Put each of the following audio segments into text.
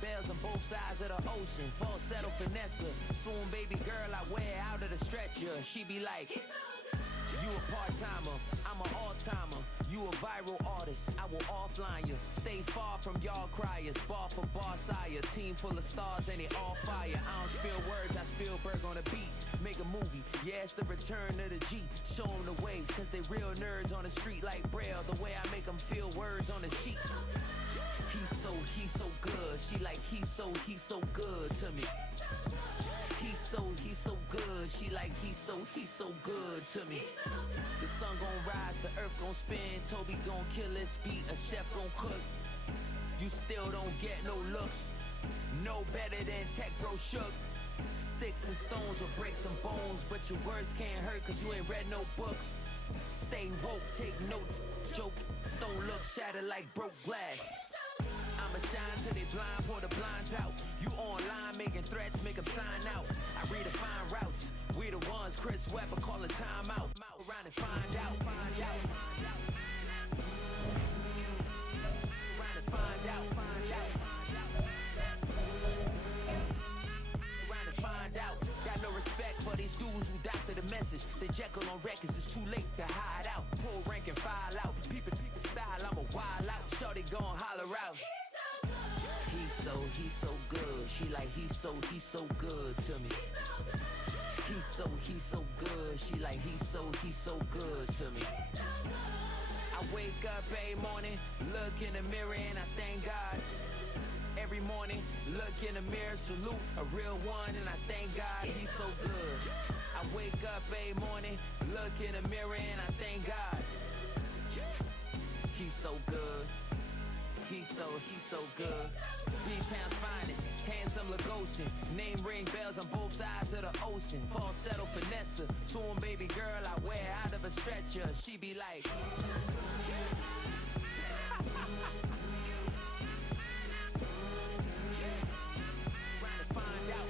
bells on both sides of the ocean. Falsetto finesse. Swoon baby girl, I wear out of the stretcher. She be like, you a part-timer, I'm an all-timer. You a viral artist, I will offline you. Stay far from y'all criers, bar for bar sire. Team full of stars and they all fire. I don't spill words, I spill Berg on a beat. Make a movie, yeah, it's the return of the G. Show them the way, cause they real nerds on the street like Braille. The way I make them feel words on the sheet. He's so good. She like, he's so good to me. He's so good. She like, he's so good to me. The sun gon' rise, the earth gon' spin. Toby gon' kill this beat, a chef gon' cook. You still don't get no looks. No better than Tech Bro Shook. Sticks and stones will break some bones, but your words can't hurt cause you ain't read no books. Stay woke, take notes, joke. Don't look shattered like broke glass. I'ma shine till they blind, pour the blinds out. You online making threats, make them sign out. I redefine routes. We the ones Chris Webber calling time out. Around and find out. Find out. Around and find out. Find out. Around and find out. Got no respect for these dudes who doctor the message. The Jekyll on records, it's too late to hide out. Pull rank and file out. Peep style, I'm a wild out. Shorty gon' holler out. He's so good. She like, he's so good to me. He's so good. She like, he's so good to me. I wake up every morning, look in the mirror and I thank God. Every morning, look in the mirror, salute a real one and I thank God he's so good. I wake up every morning, look in the mirror and I thank God. He's so good. He's so good. B-Town's finest, handsome Lagosian. Name ring bells on both sides of the ocean. Falsetto finesse, swoon baby girl, I wear out of a stretcher. She be like, find out.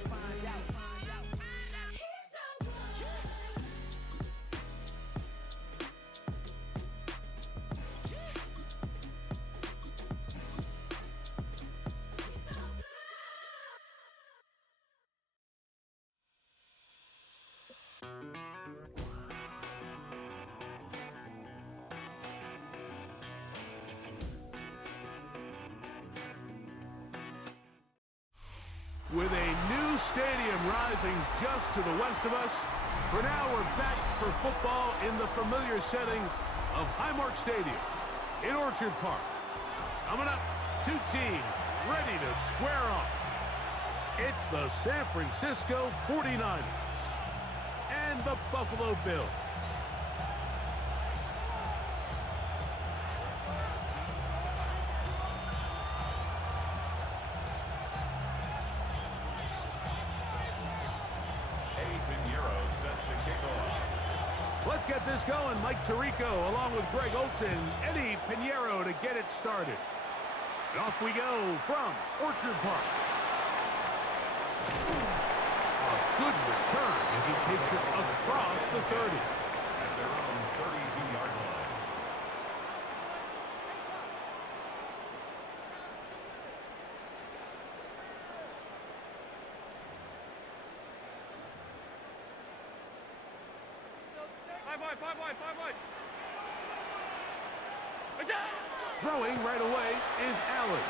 With a new stadium rising just to the west of us, for now we're back for football in the familiar setting of Highmark Stadium in Orchard Park. Coming up, two teams ready to square off. It's the San Francisco 49ers and the Buffalo Bills. Let's get this going. Mike Tirico along with Greg Olson, Eddie Pinheiro to get it started. And off we go from Orchard Park. A good return as he takes it across the 30. At their own 32-yard line. Five wide. Throwing right away is Allen.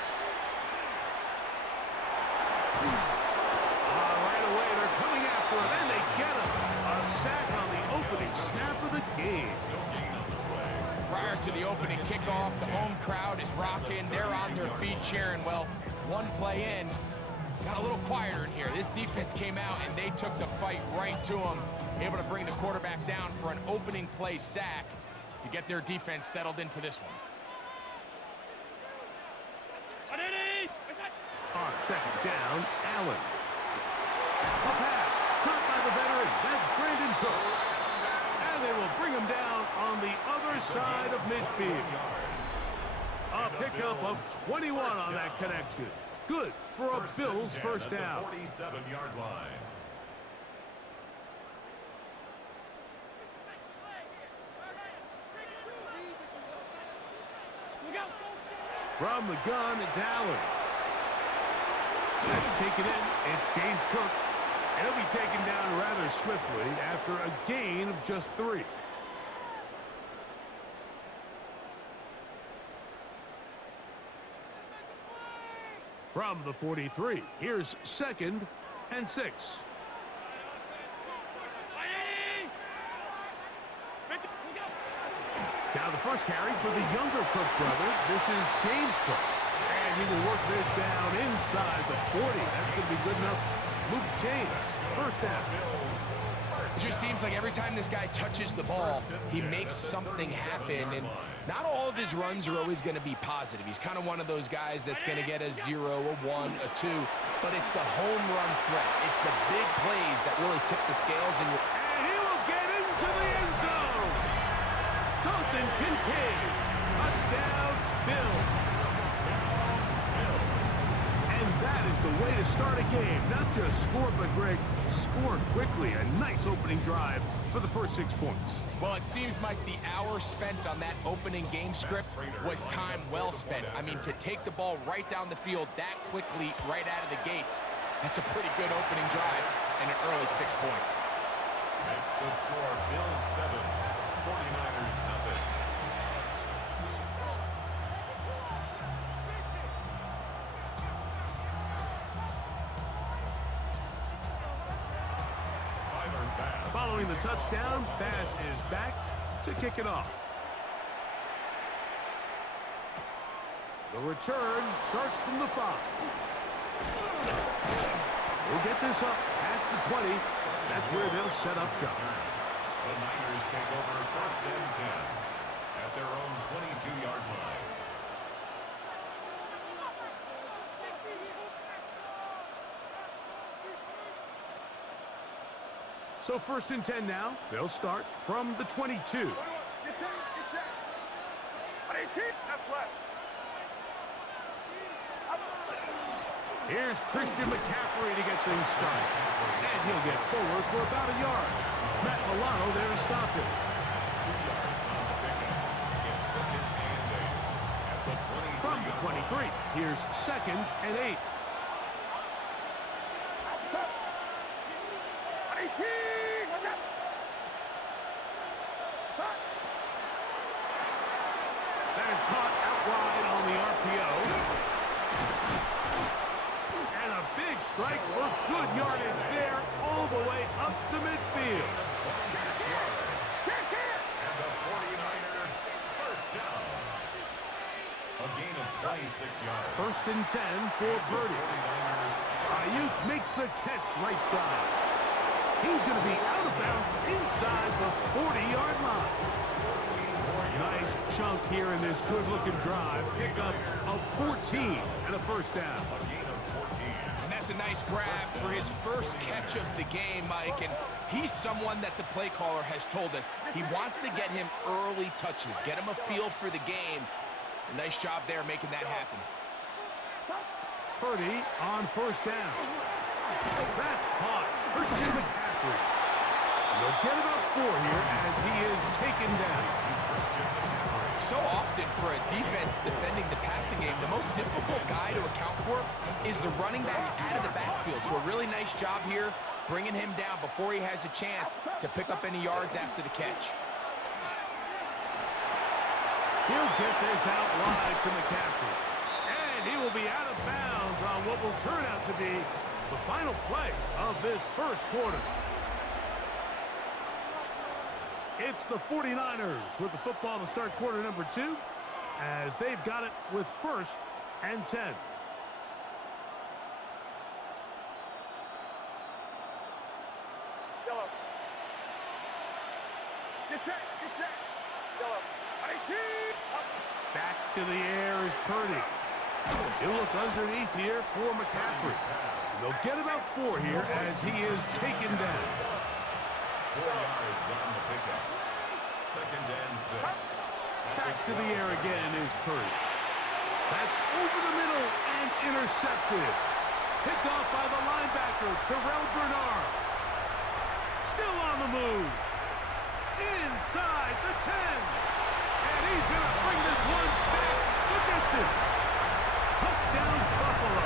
Right away, they're coming after him, and they get him. A sack on the opening snap of the game. Prior to the opening kickoff, the home crowd is rocking. They're on their feet cheering. Well, one play in, got a little quieter in here. This defense came out, and they took the fight right to them, able to bring the quarterback down for an opening play sack to get their defense settled into this one. On second down, Allen. A pass, caught by the veteran. That's Brandon Cooks. And they will bring him down on the other side of midfield. A pickup of 21 on that connection. Good for a Bills first down. 47-yard line. From the gun, it's Allen. That's taken in. It's James Cook. And he'll be taken down rather swiftly after a gain of just 3. From the 43, here's 2nd and 6. Now the first carry for the younger Cook brother. This is James Cook. And he will work this down inside the 40. That's going to be good enough to move the chains. First down. It just seems like every time this guy touches the ball, he makes something happen. And not all of his runs are always going to be positive. He's kind of one of those guys that's going to get a 0, a 1, a 2. But it's the home run threat. It's the big plays that really tip the scales. And he will get into the end zone. Dalton Kincaid. Touchdown, Bills. And that is the way to start a game. Not just score, but Greg, score quickly. A nice opening drive for the first 6 points. Well, it seems like the hour spent on that opening game script was time well spent. I mean, to take the ball right down the field that quickly, right out of the gates, that's a pretty good opening drive and an early 6 points. That's the score. Bills 7, 49ers nothing. Following the touchdown, Bass is back to kick it off. The return starts from the 5. We'll get this up past the 20. That's where they'll set up shop. The Niners take over 1st and 10 at their own 22-yard line. So 1st and 10 now. They'll start from the 22. Here's Christian McCaffrey to get things started. And he'll get forward for about a yard. Matt Milano there to stop him. 2 yards on the pickup. It's 2nd and 8 at the 23. From the 23, here's 2nd and 8. That is caught out wide on the RPO. And a big strike for good yardage there all the way up to midfield. 26 yards. And the 49er first down. A gain of 26 yards. 1st and 10 for Purdy. Ayuk makes the catch right side. He's going to be out of bounds inside the 40-yard line. Nice chunk here in this good-looking drive. Pickup of 14 and a first down. A gain of 14. And that's a nice grab for his first catch of the game, Mike. And he's someone that the play caller has told us he wants to get him early touches, get him a feel for the game. A nice job there making that happen. Purdy on first down. That's caught. Christian McCaffrey. And they'll get about 4 here as he is taken down. So often for a defense defending the passing game, the most difficult guy to account for is the running back out of the backfield. So a really nice job here bringing him down before he has a chance to pick up any yards after the catch. He'll get this out wide to McCaffrey. And he will be out of bounds on what will turn out to be the final play of this first quarter. It's the 49ers with the football to start quarter number 2 as they've got it with 1st and 10. Yellow. Get set. Yellow. Back to the air is Purdy. He'll look underneath here for McCaffrey. They'll get about 4 here as he is taken down. 4 yards on the pickup. 2nd and 6. Back to the air again is Purdy. That's over the middle and intercepted. Picked off by the linebacker, Terrell Bernard. Still on the move. Inside the 10. And he's going to bring this one back the distance. Touchdowns, Buffalo.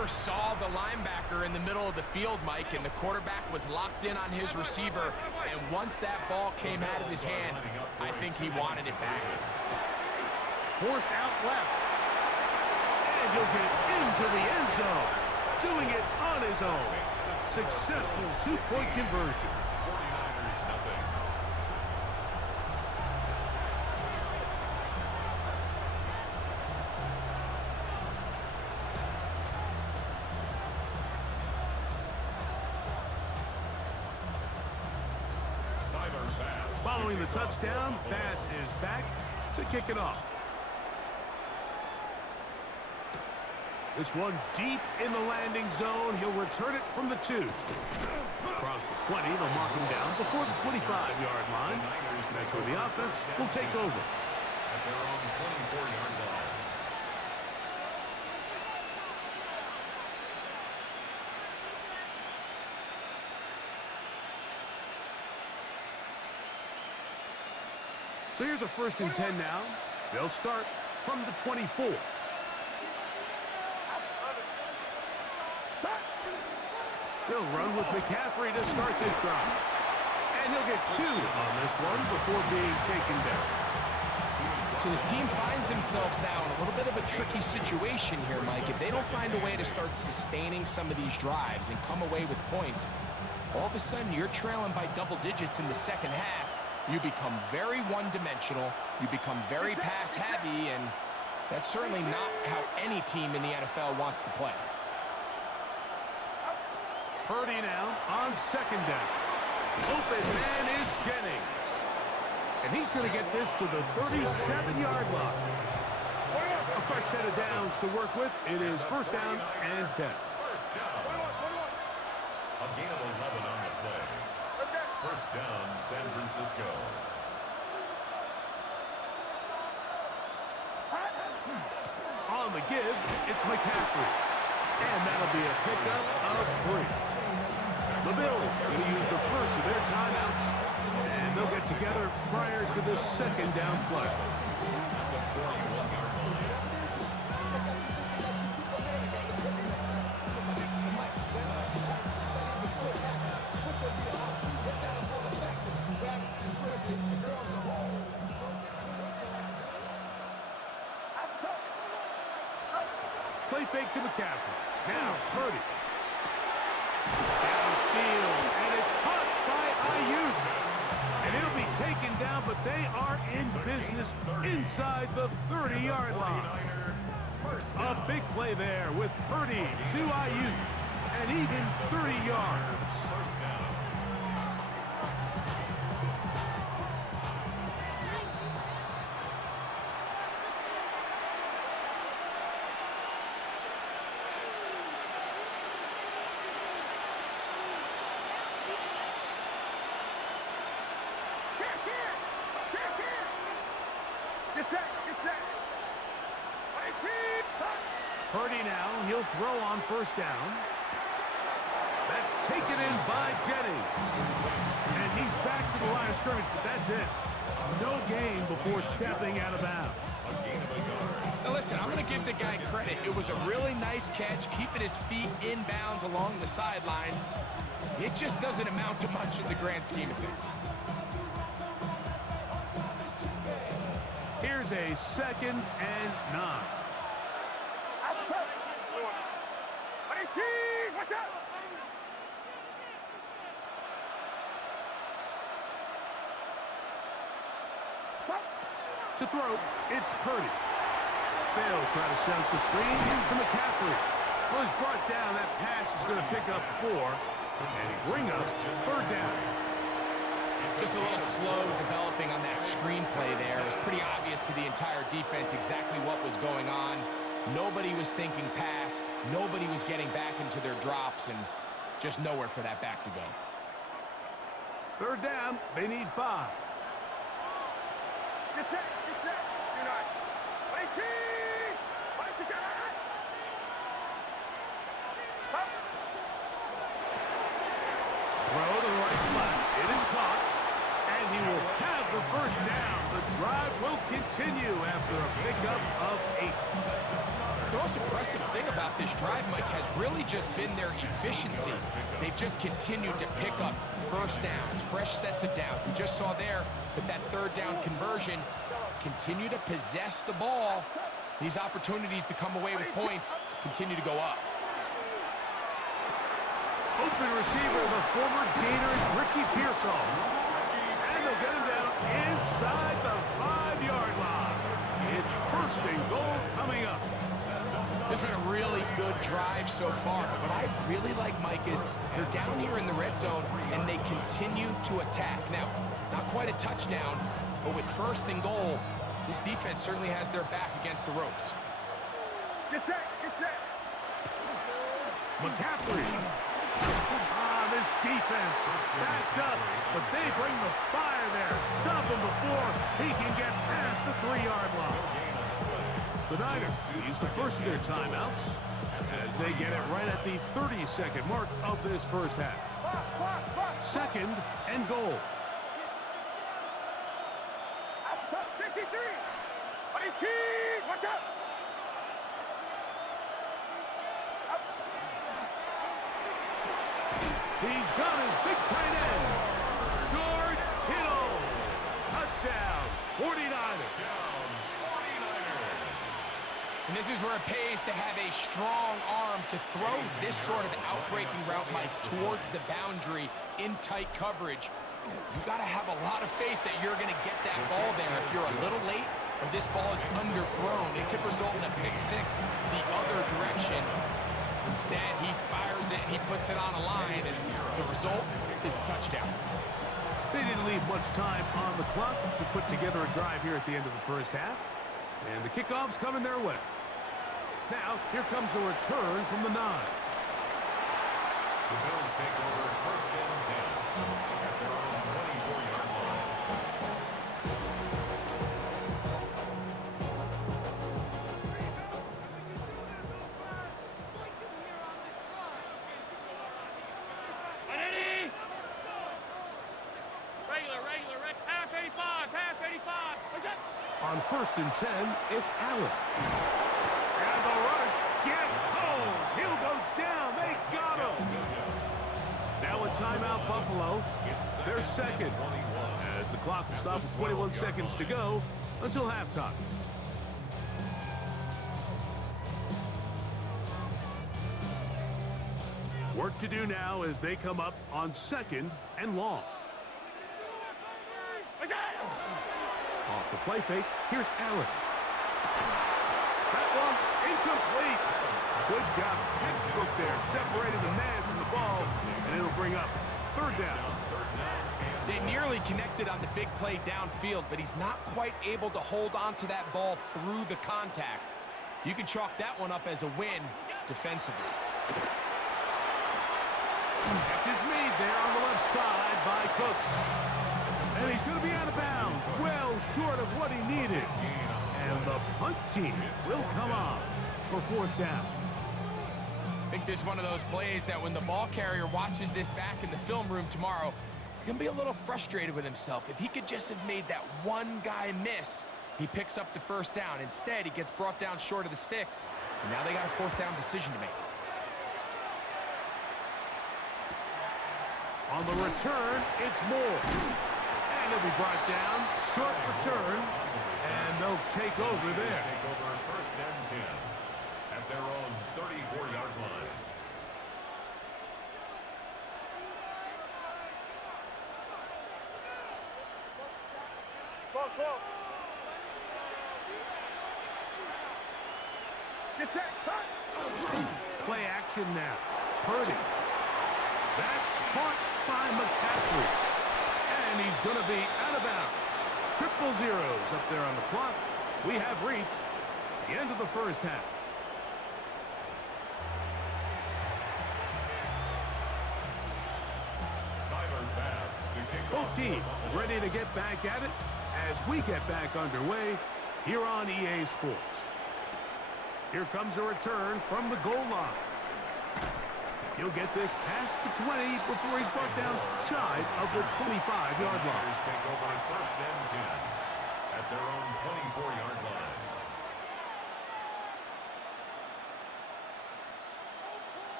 receiver saw the linebacker in the middle of the field, Mike, and the quarterback was locked in on his receiver. And once that ball came out of his hand, I think he wanted it back. Forced out left. And he'll get into the end zone. Doing it on his own. Successful two-point conversion. 49ers nothing. Following the touchdown, Bass is back to kick it off. This one deep in the landing zone. He'll return it from the 2. Across the 20, they'll mark him down before the 25-yard line. That's where the offense will take over. At their own 24-yard line. So here's a 1st and 10 now. They'll start from the 24. They'll run with McCaffrey to start this drive. And he'll get 2 on this one before being taken down. So this team finds themselves now in a little bit of a tricky situation here, Mike. If they don't find a way to start sustaining some of these drives and come away with points, all of a sudden you're trailing by double digits in the second half. You become very one-dimensional. You become very pass-heavy, and that's certainly not how any team in the NFL wants to play. Purdy now on 2nd down. Open man is Jennings. And he's going to get this to the 37-yard line. A fresh set of downs to work with. It is 1st down and 10. First down. A gain of 11 on the play. 1st down, San Francisco. On the give, it's McCaffrey. And that'll be a pickup of 3. The Bills going to use the first of their timeouts. And they'll get together prior to the 2nd down play. Play fake to McCaffrey. Now Purdy. Downfield, and it's caught by Ayuk. And he'll be taken down, but they are in business inside the 30-yard line. A big play there with Purdy to Ayuk, and even 30 yards. First down. Purdy now, he'll throw on 1st down. That's taken in by Jennings. And he's back to the line of scrimmage. That's it. No gain before stepping out of bounds. Now listen, I'm going to give the guy credit. It was a really nice catch, keeping his feet inbounds along the sidelines. It just doesn't amount to much in the grand scheme of things. Here's a 2nd and 9. Watch out! To throw, it's Purdy. They'll try to set up the screen to McCaffrey. Well, he's brought down. That pass is going to pick up 4 and bring up 3rd down. Just a little slow developing on that screenplay there. It was pretty obvious to the entire defense exactly what was going on. Nobody was thinking pass. Nobody was getting back into their drops, and just nowhere for that back to go. 3rd down, they need 5. Get set, you're not. Throw to the right flat. It is caught, and he will have the first down. The drive will continue after a pickup of 8. The most impressive thing about this drive, Mike, has really just been their efficiency. They've just continued to pick up first downs, fresh sets of downs. We just saw there with that third down conversion, continue to possess the ball. These opportunities to come away with points continue to go up. Open receiver, the former Gator, it's Ricky Pearsall. And they'll get him down inside the 5-yard line. It's first and goal coming up. This has been a really good drive so far. But what I really like, Mike, is they're down here in the red zone, and they continue to attack. Now, not quite a touchdown, but with first and goal, this defense certainly has their back against the ropes. Get set, get set. McCaffrey. This defense backed up, but they bring the fire there. Stop him before he can get past the 3-yard line. The Niners use the first of their timeouts as they get it right at the 30-second mark of this first half. Second and goal. Outside 53. Watch out. He's got his big tight end. George Kittle. Touchdown, 49ers. And this is where it pays to have a strong arm to throw this sort of outbreaking route, Mike, towards the boundary in tight coverage. You got to have a lot of faith that you're going to get that ball there. If you're a little late or this ball is underthrown, it could result in a pick six the other direction. Instead, he fires it and he puts it on a line, and the result is a touchdown. They didn't leave much time on the clock to put together a drive here at the end of the first half. And the kickoff's coming their way. Now, here comes a return from the 9. The Bills take over first and 10 at their own 24-yard line. Regular, half 85. What's that? On first and 10, it's Allen. And the rush gets home. He'll go down. They got him. Now a timeout, Buffalo. They're second, as the clock will stop with 21 seconds to go until halftime. Work to do now as they come up on second and long. Off the play fake, here's Allen. That one incomplete. Good job, textbook there, separating the man from the ball, and it'll bring up third down. They nearly connected on the big play downfield, but he's not quite able to hold on to that ball through the contact. You can chalk that one up as a win defensively. Catch is made there on the left side by Cook. And he's going to be out of bounds, well short of what he needed. And the punt team will come on for fourth down. I think this is one of those plays that when the ball carrier watches this back in the film room tomorrow, he's going to be a little frustrated with himself. If he could just have made that one guy miss, he picks up the first down. Instead, he gets brought down short of the sticks. And now they got a fourth down decision to make. On the return, it's Moore. And he'll be brought down, short return, and they'll take over there. Take over first and 10 at their own 34-yard line. Ball. Get set, cut. Play action now. Purdy. That's caught by McCaffrey. And he's going to be out of bounds. 000 up there on the clock. We have reached the end of the first half. Tyler pass to kick Both off. teams ready to get back at it as we get back underway here on EA Sports. Here comes a return from the goal line. He'll get this past the 20 before he's brought down shy of the 25-yard line. Take over at 1st and 10 at their own 24-yard line.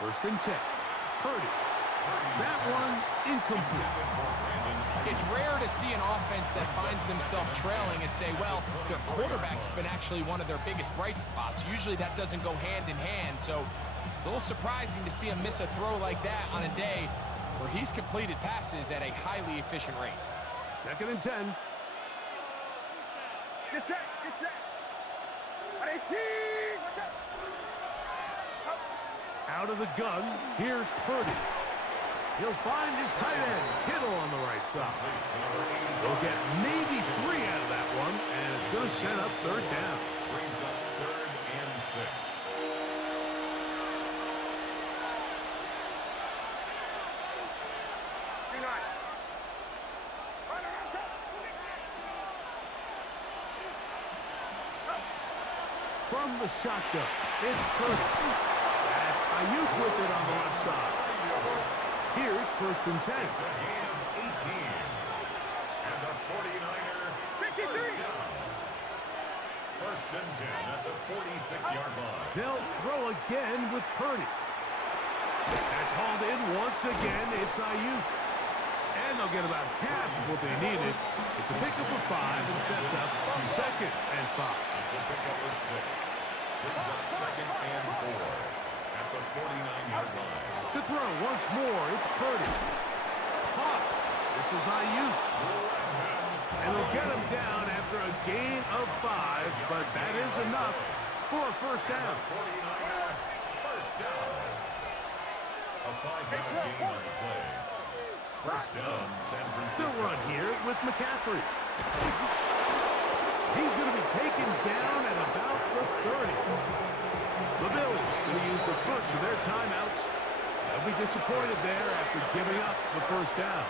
First and 10. Purdy. That one incomplete. It's rare to see an offense that finds themselves trailing and say, well, their quarterback's been actually one of their biggest bright spots. Usually that doesn't go hand in hand, so it's a little surprising to see him miss a throw like that on a day where he's completed passes at a highly efficient rate. 2nd and 10. Get set, get set. 18, what's up? Out of the gun, here's Purdy. He'll find his tight end, Kittle, on the right side. They'll get maybe 3 out of that one, and it's going to set up 3rd down. Brings up 3rd and 6. From the shotgun, it's Purdy. That's Ayuk with it on the left side. Here's 1st and 10. It's a gain of 18. And the 49er 53. first down. 1st and 10 at the 46-yard line. They'll throw again with Purdy. That's hauled in once again. It's Ayuk. And they'll get about half of what they needed. It's a pickup of 5 and sets up 2nd and 5. It's a pickup of 6. Brings up 2nd and 4 at the 49-yard line. To throw once more, it's Purdy. Caught. This is Ayuk. And they'll get him down after a gain of 5, but that is enough for a 1st down. 49er first down. A 5-yard gain on the play. 1st down, San Francisco. They'll run here with McCaffrey. He's going to be taken down at about the 30. The Bills going to use the first of their timeouts. They'll be disappointed there after giving up the 1st down.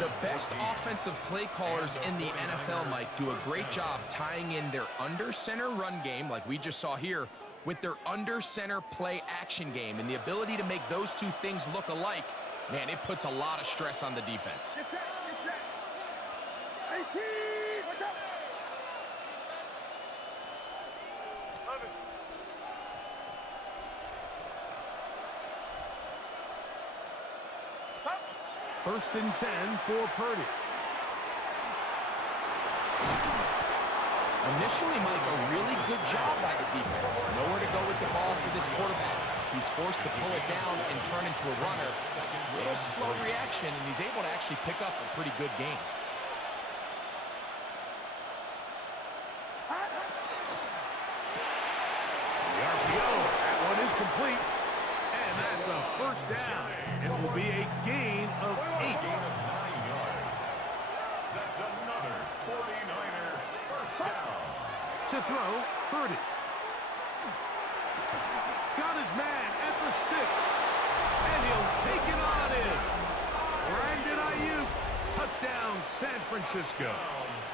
The best offensive play callers in the NFL, Mike, do a great job tying in their under-center run game, like we just saw here, with their under-center play action game. And the ability to make those two things look alike, man, it puts a lot of stress on the defense. Get set, get set. 18, what's up? 11. Stop. 1st and 10 for Purdy. Initially, Mike, a really good job by the defense. Nowhere to go with the ball for this quarterback. He's forced to pull it down and turn into a runner. A little slow reaction, and he's able to actually pick up a pretty good game. The RPO, that one is complete. And that's a 1st down. It will be a gain of 8. Gain of 9 yards. That's another 49er first down. To throw, Purdy. Got his man at the 6. And he'll take it on in. Brandon Ayuk. Touchdown, San Francisco.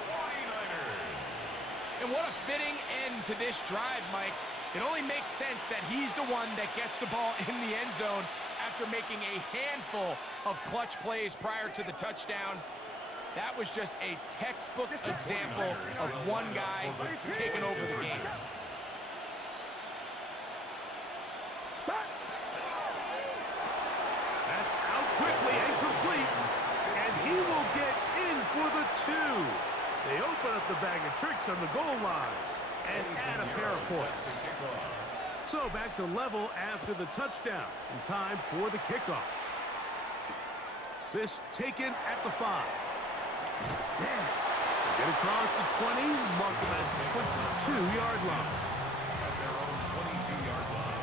49ers. And what a fitting end to this drive, Mike. It only makes sense that he's the one that gets the ball in the end zone after making a handful of clutch plays prior to the touchdown. That was just a textbook example of one guy taking over the game. That's out quickly and complete. And he will get in for the 2. They open up the bag of tricks on the goal line and add a pair of points. So back to level after the touchdown and time for the kickoff. This taken at the 5. Get across the 20, mark them as 22-yard line. At their own 22-yard line.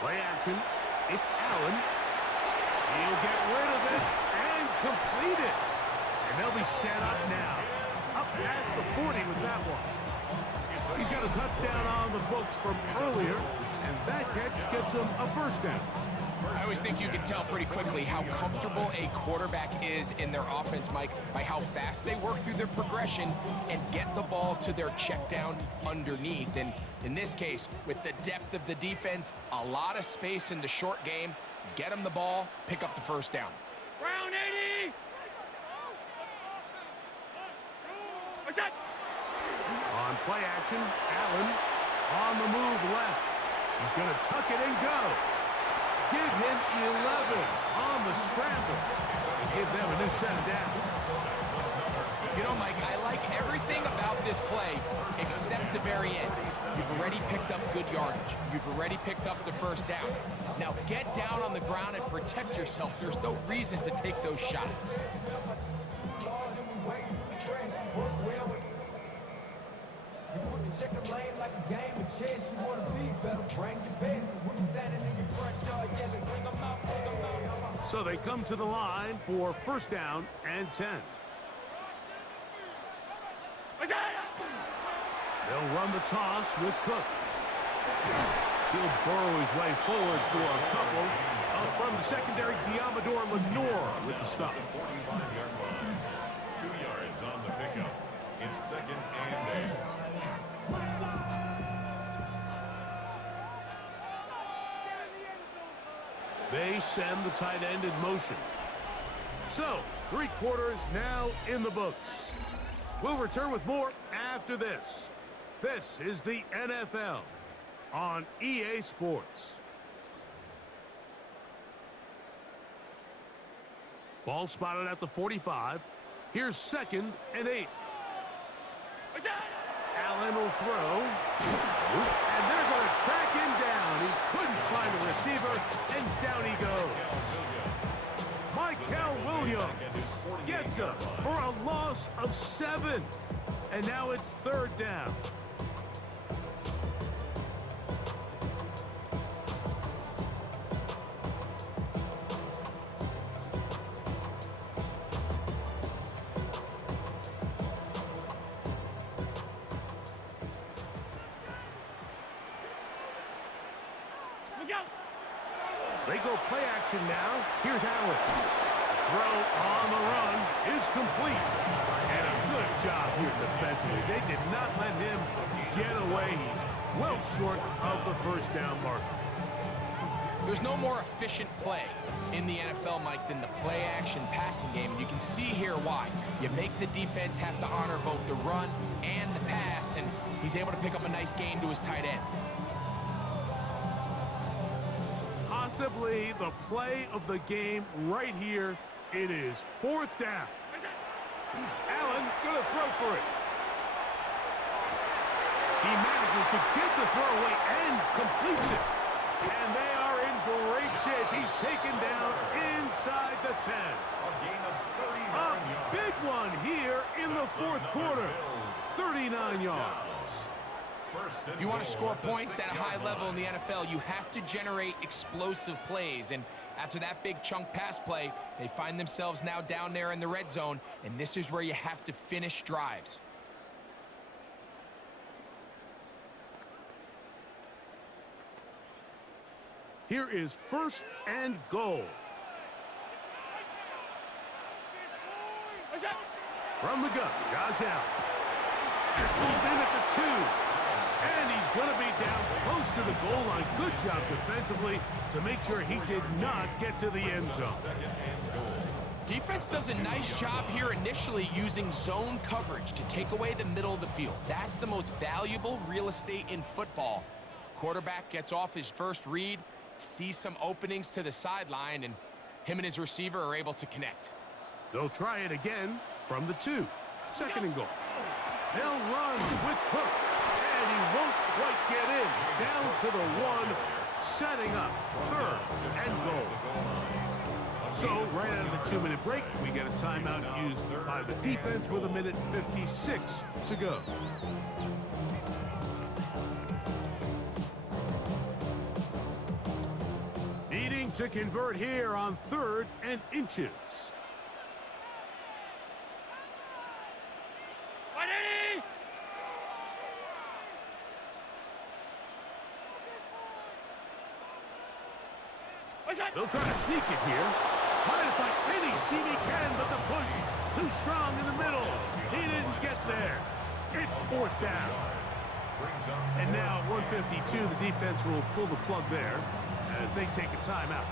Play action. It's Allen. He'll get rid of it and complete it. And they'll be set up now. Up past the 40 with that one. It's He's got a touchdown on the books from earlier, and that catch gets him a first down. I always think you can tell pretty quickly how comfortable a quarterback is in their offense, Mike, by how fast they work through their progression and get the ball to their check down underneath. And in this case, with the depth of the defense, a lot of space in the short game, get them the ball, pick up the first down. Round 80! What's that? On play action, Allen on the move left. He's going to tuck it and go. Give him 11 on the scramble. Give them a new set down. You know, Mike, I like everything about this play except the very end. You've already picked up good yardage. You've already picked up the first down. Now get down on the ground and protect yourself. There's no reason to take those shots. Check the lane like a game of chess. You want to be better, bring your best. When you standing in your front yard yelling, bring them out, bring them out. So they come to the line for first down and 10. What's that? They'll run the toss with Cook. He'll burrow his way forward for a couple. Up from the secondary, Diamador Lenore with the stop. 45-yard line. 2 yards on the pickup. It's second and 8. They send the tight end in motion. So, 3 quarters now in the books. We'll return with more after this. This is the NFL on EA Sports. Ball spotted at the 45. Here's second and 8. What's that? Allen will throw. And they're going to track him down. He couldn't find a receiver, and down he goes. Michael Williams gets up for a loss of 7. And now it's third down. Look out! They go play action now. Here's Allen. Throw on the run is complete. And a good job here defensively. They did not let him get away. He's well short of the first down marker. There's no more efficient play in the NFL, Mike, than the play-action passing game. And you can see here why. You make the defense have to honor both the run and the pass, and he's able to pick up a nice gain to his tight end. Possibly the play of the game right here. It is fourth down. Allen gonna throw for it. He manages to get the throw away and completes it. And they are in great shape. He's taken down inside the 10. A big one here in the fourth quarter. 39 yards. If you want to score points at a high level in the NFL, you have to generate explosive plays. And after that big chunk pass play, they find themselves now down there in the red zone, and this is where you have to finish drives. Here is first and goal. What's that? From the gun, Josh Allen. Pulled in at the 2. And he's going to be down close to the goal line. Good job defensively to make sure he did not get to the end zone. Defense does a nice job here initially using zone coverage to take away the middle of the field. That's the most valuable real estate in football. Quarterback gets off his first read, sees some openings to the sideline, and him and his receiver are able to connect. They'll try it again from the 2. Second and goal. They'll run with Cook. And he won't quite get in. Down to the 1, setting up third and goal. So right out of the 2-minute break, we get a timeout used by the defense with 1:56 to go. Needing to convert here on 3rd and inches. 180! They'll try to sneak it here. Trying to find any seam he can, but the push too strong in the middle. He didn't get there. It's fourth down. And now at 152, the defense will pull the plug there as they take a timeout.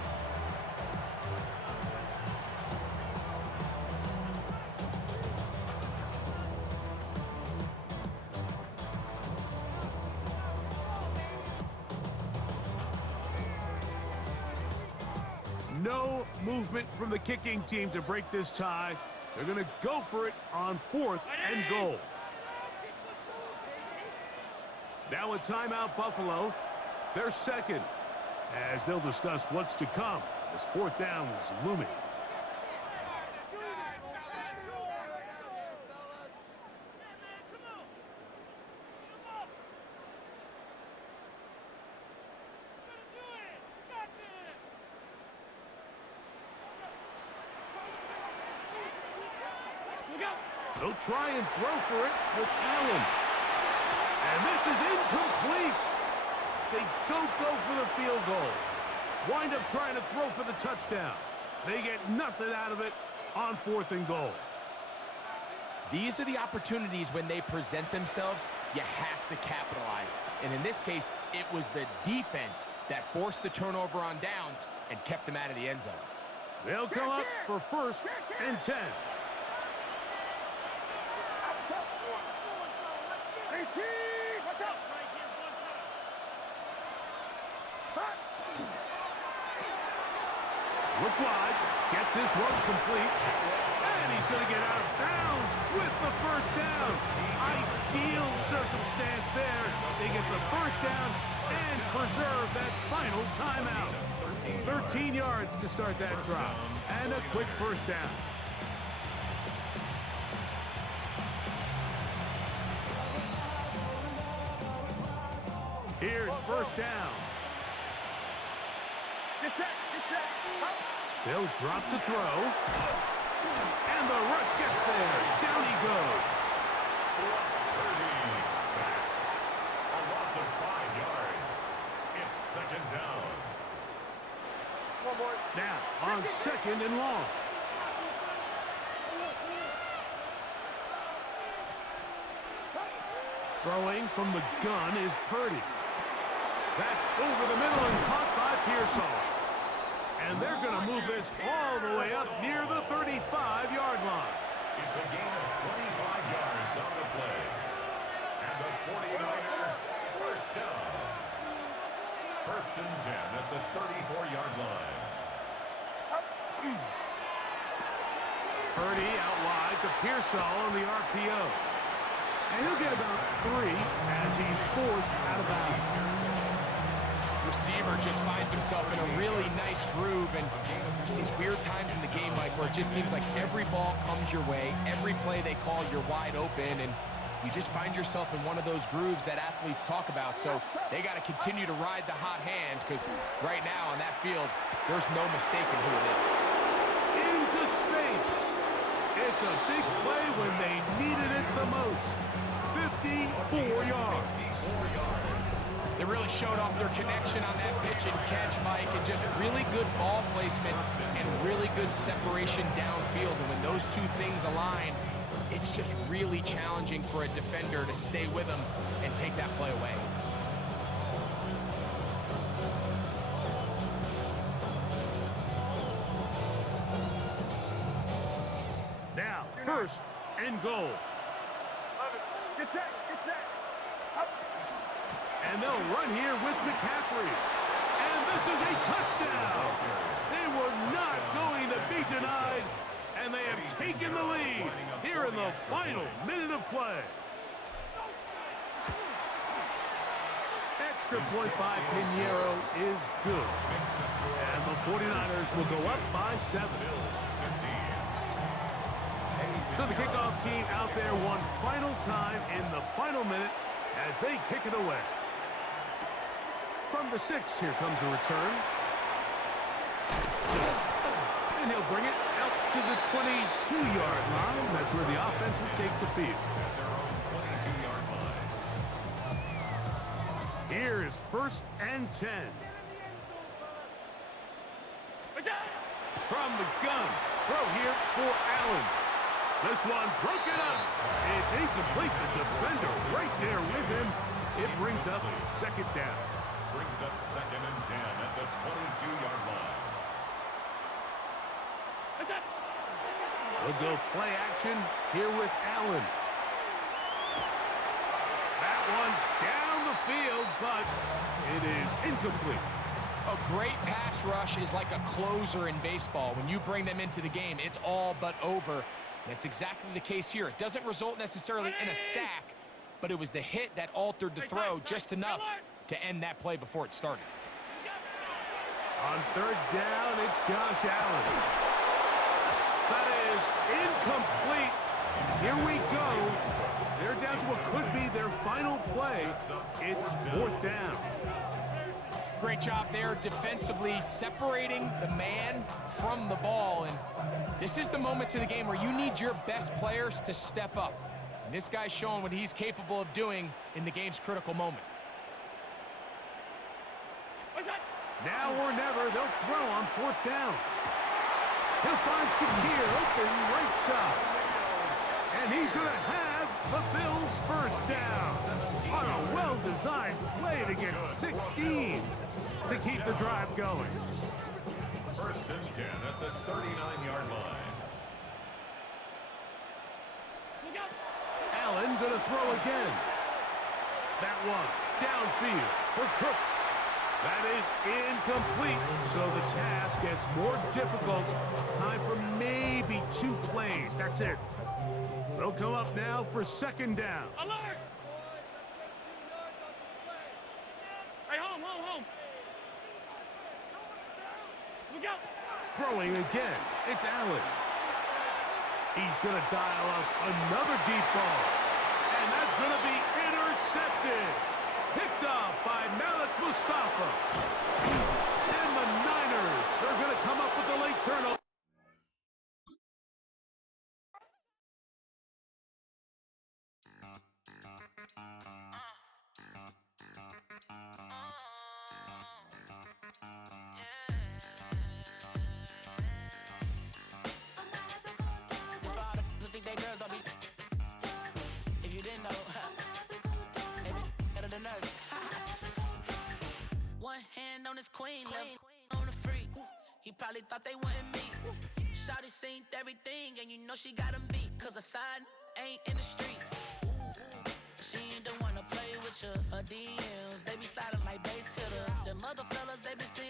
No movement from the kicking team to break this tie. They're going to go for it on 4th and goal. Now a timeout, Buffalo. They're second, as they'll discuss what's to come as 4th down is looming. They'll try and throw for it with Allen. And this is incomplete. They don't go for the field goal. Wind up trying to throw for the touchdown. They get nothing out of it on 4th and goal. These are the opportunities when they present themselves, you have to capitalize. And in this case, it was the defense that forced the turnover on downs and kept them out of the end zone. They'll come up for 1st and 10. Look wide, get this one complete, and he's going to get out of bounds with the first down. Ideal circumstance there. They get the first down and preserve that final timeout. 13 yards to start that drive, and a quick first down. Here's first down. They'll drop to throw. And the rush gets there. Down he goes. Sacked. A loss of 5 yards. It's second down. Now on 2nd and long. Throwing from the gun is Purdy. That's over the middle and caught by Pearsall. And they're going to move this all the way up near the 35-yard line. It's a gain of 25 yards on the play. And the 49er first down. 1st and 10 at the 34-yard line. Purdy out wide to Pearsall on the RPO. And he'll get about 3 as he's forced out of bounds. Receiver just finds himself in a really nice groove, and there's these weird times in the game, Mike, where it just seems like every ball comes your way, every play they call, you're wide open, and you just find yourself in one of those grooves that athletes talk about. So they got to continue to ride the hot hand, because right now on that field, there's no mistaking who it is. Into space. It's a big play when they needed it the most. 54 yards. They really showed off their connection on that pitch and catch, Mike, and just really good ball placement and really good separation downfield. And when those two things align, it's just really challenging for a defender to stay with them and take that play away. Now, 1st and goal. Get set. And they'll run here with McCaffrey. And this is a touchdown. They were not going to be denied, and they have taken the lead here in the final minute of play. Extra point by Pinheiro is good. And the 49ers will go up by 7. So the kickoff team out there one final time in the final minute as they kick it away. From the 6, here comes a return. And he'll bring it out to the 22-yard line. That's where the offense will take the field. Here's 1st and 10. from the gun. Throw here for Allen. This one broken up. It's incomplete. The defender right there with him. It brings up second down. Brings up 2nd and 10 at the 22-yard line. They'll go play action here with Allen. That one down the field, but it is incomplete. A great pass rush is like a closer in baseball. When you bring them into the game, it's all but over. That's exactly the case here. It doesn't result necessarily in a sack, but it was the hit that altered the throw just enough to end that play before it started. On third down, it's Josh Allen. That is incomplete. Here we go. They're down to what could be their final play. It's fourth down. Great job there defensively, separating the man from the ball. And this is the moments in the game where you need your best players to step up. And this guy's showing what he's capable of doing in the game's critical moment. Now or never, they'll throw on fourth down. He'll find Shakir open right side. And he's going to have the Bills first down on a well-designed play to get 16 to keep the drive going. 1st and 10 at the 39-yard line. Allen going to throw again. That one downfield for Cooks. That is incomplete, so the task gets more difficult. Time for maybe 2 plays. That's it. They'll come up now for second down. Alert! Hey, home. Look out! Throwing again, it's Allen. He's going to dial up another deep ball. And that's going to be intercepted. Picked off by Malik Mustafa. And the Niners are going to come up with the late turnover. One hand on his queen, left on the freak. He probably thought they wouldn't meet. Shawty seen everything, and you know she got him beat. Cause her side ain't in the streets. She ain't the one to play with you. Her DMs, they be sliding like base hitters. Them other fellas, they be seeing